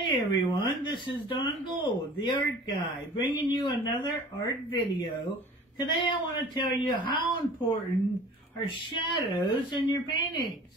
Hey everyone, this is Don Gold, the art guy, bringing you another art video. Today I want to tell you how important are shadows in your paintings.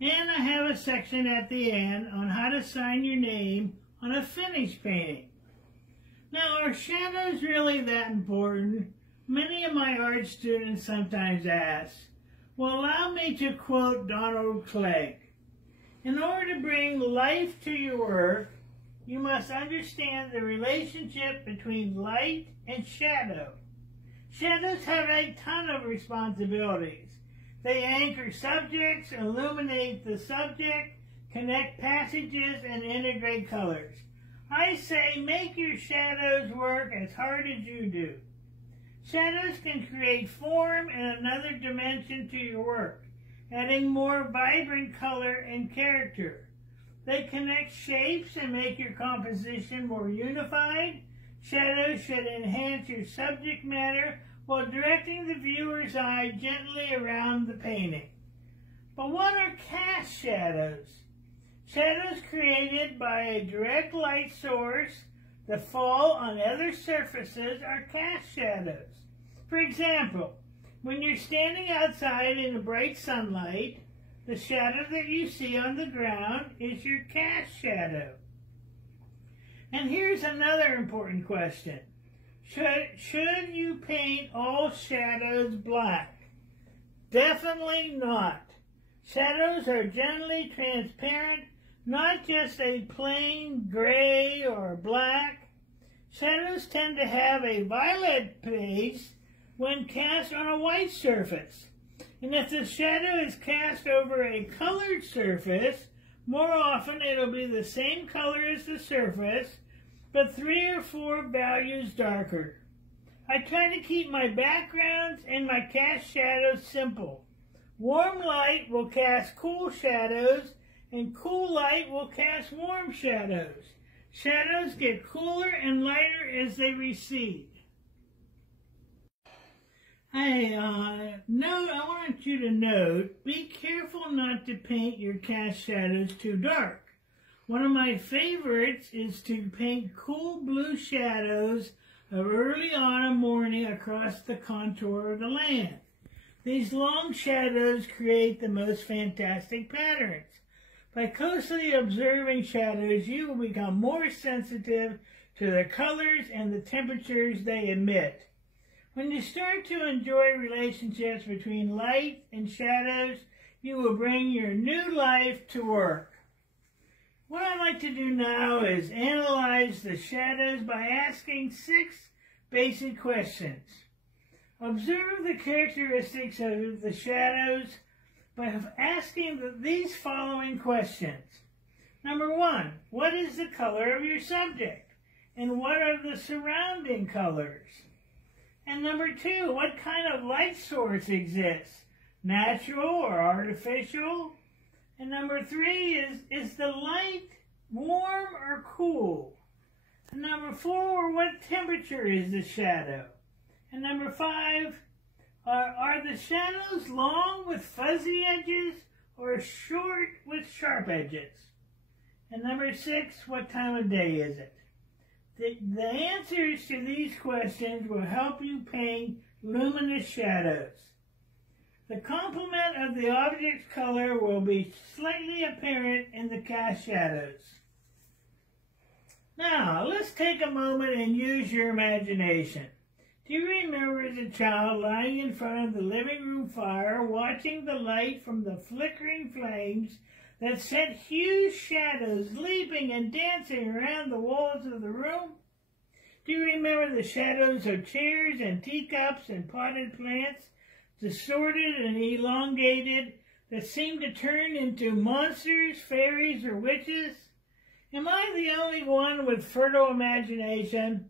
And I have a section at the end on how to sign your name on a finished painting. Now, are shadows really that important? Many of my art students sometimes ask. Well, allow me to quote Donald Clegg. In order to bring life to your work, you must understand the relationship between light and shadow. Shadows have a ton of responsibilities. They anchor subjects, illuminate the subject, connect passages, and integrate colors. I say make your shadows work as hard as you do. Shadows can create form and another dimension to your work, adding more vibrant color and character. They connect shapes and make your composition more unified. Shadows should enhance your subject matter while directing the viewer's eye gently around the painting. But what are cast shadows? Shadows created by a direct light source that fall on other surfaces are cast shadows. For example, when you're standing outside in the bright sunlight, the shadow that you see on the ground is your cast shadow. And here's another important question. Should you paint all shadows black? Definitely not. Shadows are generally transparent, not just a plain gray or black. Shadows tend to have a violet base when cast on a white surface. And if the shadow is cast over a colored surface, more often it'll be the same color as the surface, but 3 or 4 values darker. I try to keep my backgrounds and my cast shadows simple. Warm light will cast cool shadows, and cool light will cast warm shadows. Shadows get cooler and lighter as they recede. I want you to note, be careful not to paint your cast shadows too dark. One of my favorites is to paint cool blue shadows of early autumn morning across the contour of the land. These long shadows create the most fantastic patterns. By closely observing shadows, you will become more sensitive to the colors and the temperatures they emit. When you start to enjoy relationships between light and shadows, you will bring your new life to work. What I'd like to do now is analyze the shadows by asking 6 basic questions. Observe the characteristics of the shadows by asking these following questions. Number 1, what is the color of your subject? And what are the surrounding colors? And number 2, what kind of light source exists? Natural or artificial? And number 3 is the light warm or cool? And number 4, what temperature is the shadow? And number 5, are the shadows long with fuzzy edges or short with sharp edges? And number 6, what time of day is it? The answers to these questions will help you paint luminous shadows. The complement of the object's color will be slightly apparent in the cast shadows. Now, let's take a moment and use your imagination. Do you remember as a child lying in front of the living room fire, watching the light from the flickering flames that sent huge shadows leaping and dancing around the walls of the room? Do you remember the shadows of chairs and teacups and potted plants, distorted and elongated, that seemed to turn into monsters, fairies, or witches? Am I the only one with fertile imagination?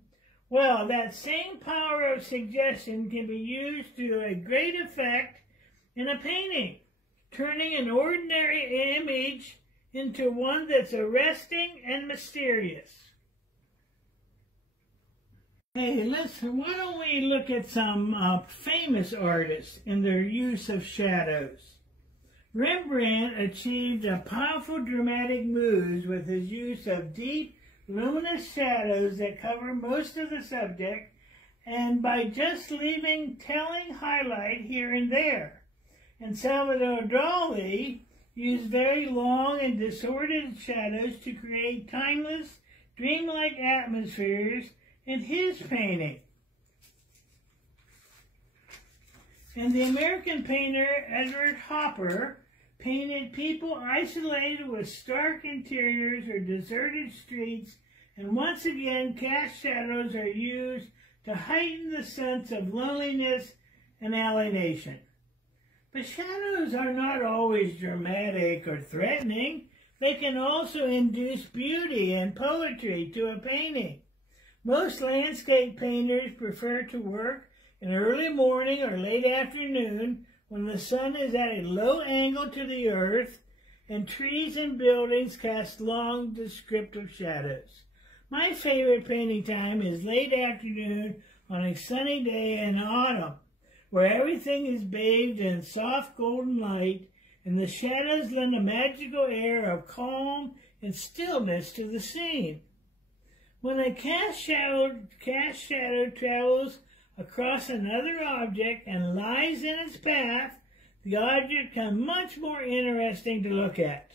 Well, that same power of suggestion can be used to a great effect in a painting, turning an ordinary image into one that's arresting and mysterious. Hey, listen, why don't we look at some famous artists and their use of shadows? Rembrandt achieved a powerful dramatic mood with his use of deep, luminous shadows that cover most of the subject, and by just leaving telling highlight here and there. And Salvador Dali used very long and disordered shadows to create timeless, dreamlike atmospheres in his painting. And the American painter Edward Hopper painted people isolated with stark interiors or deserted streets, and once again cast shadows are used to heighten the sense of loneliness and alienation. But shadows are not always dramatic or threatening. They can also induce beauty and poetry to a painting. Most landscape painters prefer to work in early morning or late afternoon when the sun is at a low angle to the earth and trees and buildings cast long descriptive shadows. My favorite painting time is late afternoon on a sunny day in autumn, where everything is bathed in soft golden light and the shadows lend a magical air of calm and stillness to the scene. When a cast shadow travels across another object and lies in its path, the object becomes much more interesting to look at.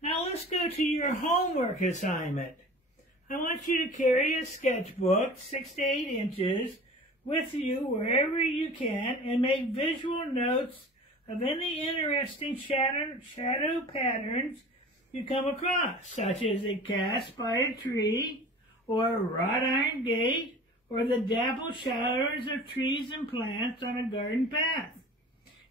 Now let's go to your homework assignment. I want you to carry a sketchbook 6 to 8 inches with you wherever you can and make visual notes of any interesting shadow patterns you come across, such as a cast by a tree or a wrought iron gate or the dappled shadows of trees and plants on a garden path.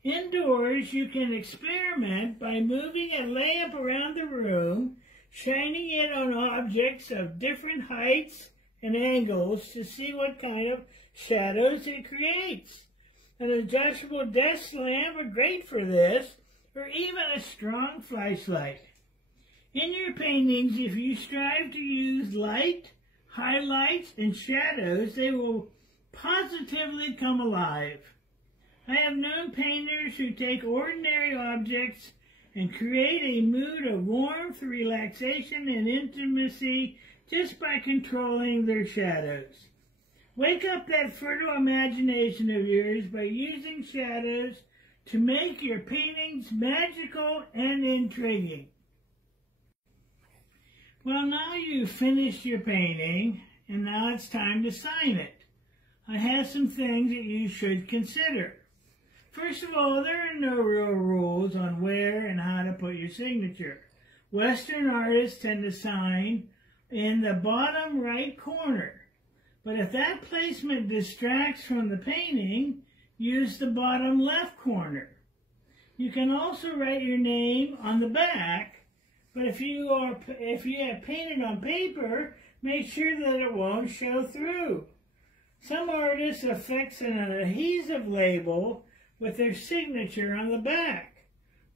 Indoors, you can experiment by moving a lamp around the room, shining it on objects of different heights and angles to see what kind of shadows it creates. An adjustable desk lamp are great for this, or even a strong flashlight. In your paintings, if you strive to use light, highlights, and shadows, they will positively come alive. I have known painters who take ordinary objects and create a mood of warmth, relaxation, and intimacy just by controlling their shadows. Wake up that fertile imagination of yours by using shadows to make your paintings magical and intriguing. Well, now you've finished your painting, and now it's time to sign it. I have some things that you should consider. First of all, there are no real rules on where and how to put your signature. Western artists tend to sign in the bottom right corner. But if that placement distracts from the painting, use the bottom left corner. You can also write your name on the back, but if you have painted on paper, make sure that it won't show through. Some artists affix an adhesive label with their signature on the back,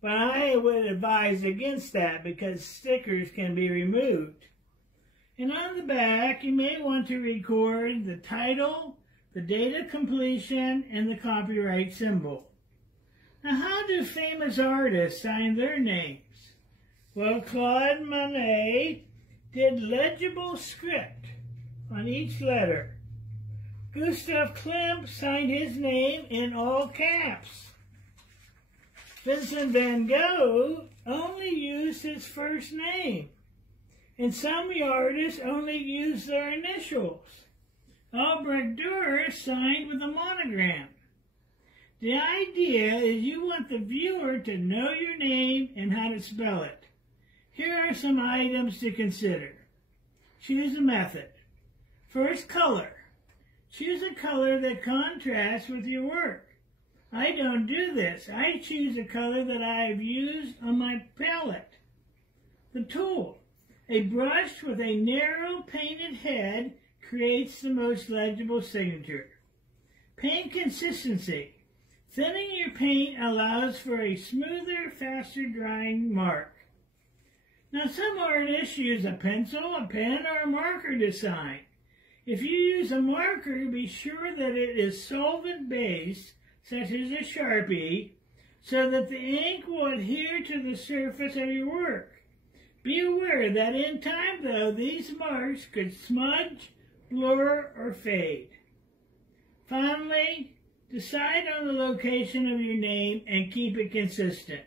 but I would advise against that because stickers can be removed. And on the back, you may want to record the title, the date of completion, and the copyright symbol. Now, how do famous artists sign their names? Well, Claude Monet did legible script on each letter. Gustav Klimt signed his name in all caps. Vincent van Gogh only used his first name. And some artists only use their initials. Albrecht Dürer signed with a monogram. The idea is you want the viewer to know your name and how to spell it. Here are some items to consider. Choose a method. First, color. Choose a color that contrasts with your work. I don't do this. I choose a color that I have used on my palette. The tool. A brush with a narrow painted head creates the most legible signature. Paint consistency. Thinning your paint allows for a smoother, faster drying mark. Now, some artists use a pencil, a pen, or a marker to sign. If you use a marker, be sure that it is solvent-based, such as a Sharpie, so that the ink will adhere to the surface of your work. Be aware that in time, though, these marks could smudge, blur, or fade. Finally, decide on the location of your name and keep it consistent.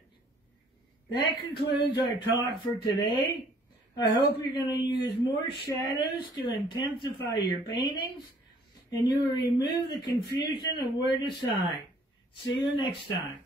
That concludes our talk for today. I hope you're going to use more shadows to intensify your paintings, and you will remove the confusion of where to sign. See you next time.